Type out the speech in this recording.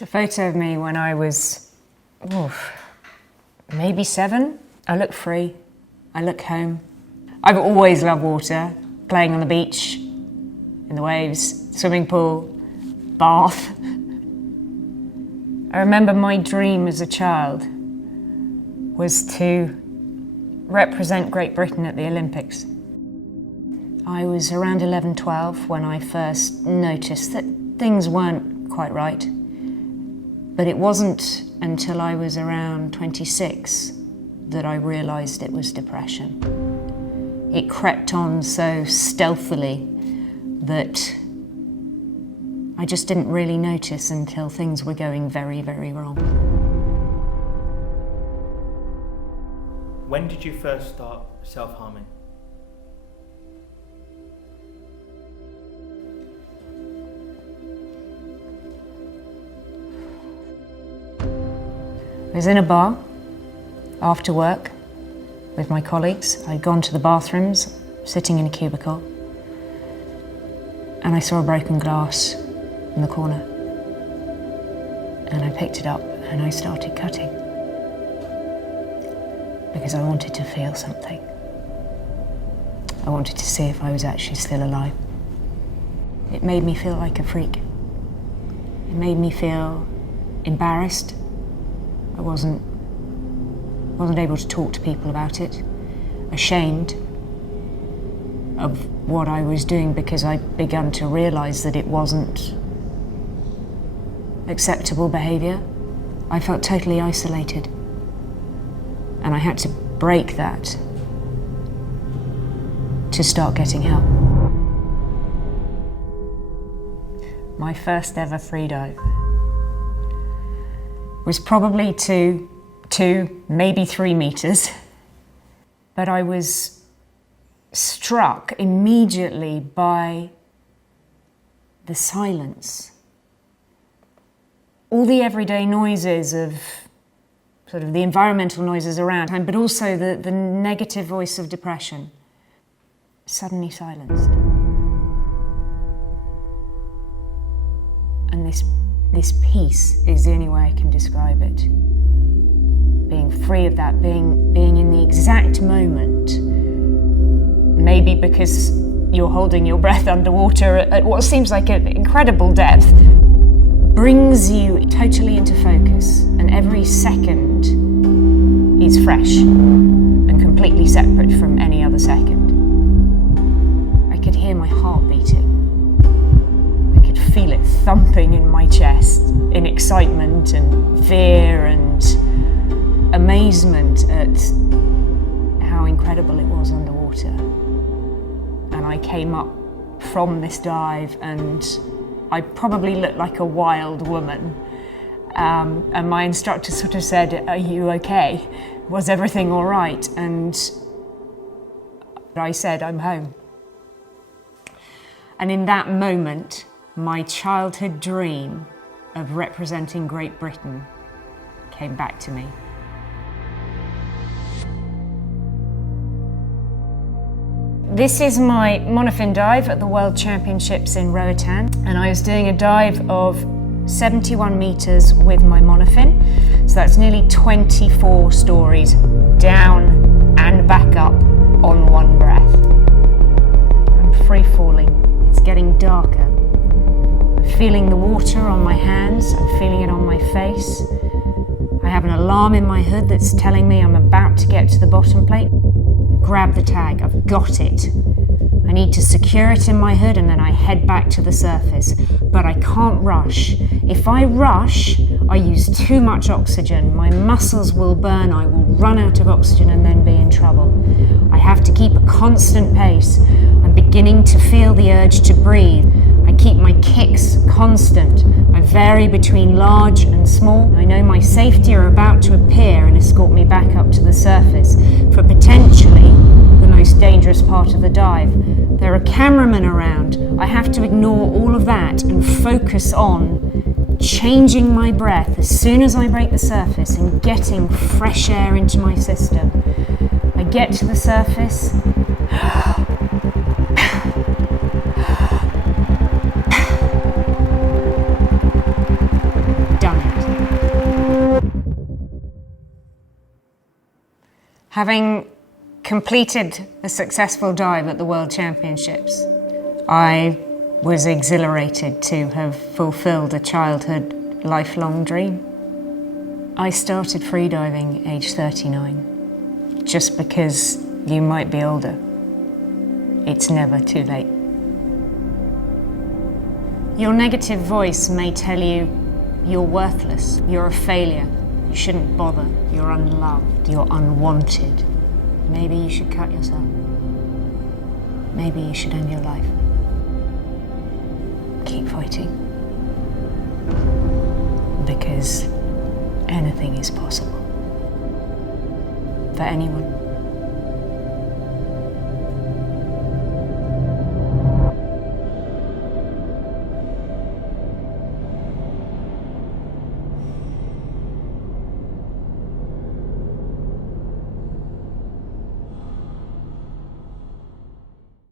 It's a photo of me when I was, maybe 7. I look free, I look home. I've always loved water, playing on the beach, in the waves, swimming pool, bath. I remember my dream as a child was to represent Great Britain at the Olympics. I was around 11, 12 when I first noticed that things weren't quite right. But it wasn't until I was around 26 that I realised it was depression. It crept on so stealthily that I just didn't really notice until things were going very, very wrong. When did you first start self-harming? I was in a bar after work with my colleagues. I'd gone to the bathrooms, sitting in a cubicle, and I saw a broken glass in the corner. And I picked it up and I started cutting because I wanted to feel something. I wanted to see if I was actually still alive. It made me feel like a freak. It made me feel embarrassed. I wasn't able to talk to people about it, ashamed of what I was doing because I'd begun to realise that it wasn't acceptable behaviour. I felt totally isolated, and I had to break that to start getting help. My first ever freedive was probably 2, maybe 3 meters. But I was struck immediately by the silence. All the everyday noises of sort of the environmental noises around, but also the negative voice of depression, suddenly silenced. And this peace is the only way I can describe it. Being free of that, being in the exact moment, maybe because you're holding your breath underwater at what seems like an incredible depth, brings you totally into focus, and every second is fresh and completely separate from any other second. I could hear my heart beating. Feel it thumping in my chest in excitement and fear and amazement at how incredible it was underwater. And I came up from this dive and I probably looked like a wild woman. And my instructor sort of said, "Are you okay? Was everything all right?" And I said, "I'm home." And in that moment, my childhood dream of representing Great Britain came back to me. This is my monofin dive at the World Championships in Roatan, and I was doing a dive of 71 meters with my monofin, so that's nearly 24 stories down and back up on one breath. I'm free falling, it's getting darker. I'm feeling the water on my hands, I'm feeling it on my face. I have an alarm in my hood that's telling me I'm about to get to the bottom plate. Grab the tag, I've got it. I need to secure it in my hood and then I head back to the surface. But I can't rush. If I rush, I use too much oxygen. My muscles will burn, I will run out of oxygen and then be in trouble. I have to keep a constant pace. I'm beginning to feel the urge to breathe. I keep my kicks constant. I vary between large and small. I know my safety are about to appear and escort me back up to the surface for potentially the most dangerous part of the dive. There are cameramen around. I have to ignore all of that and focus on changing my breath as soon as I break the surface and getting fresh air into my system. I get to the surface. Done. Having completed a successful dive at the World Championships, I was exhilarated to have fulfilled a childhood lifelong dream. I started freediving age 39, just because you might be older. It's never too late. Your negative voice may tell you you're worthless, you're a failure, you shouldn't bother, you're unloved, you're unwanted. Maybe you should cut yourself. Maybe you should end your life. Keep fighting. Because anything is possible. For anyone.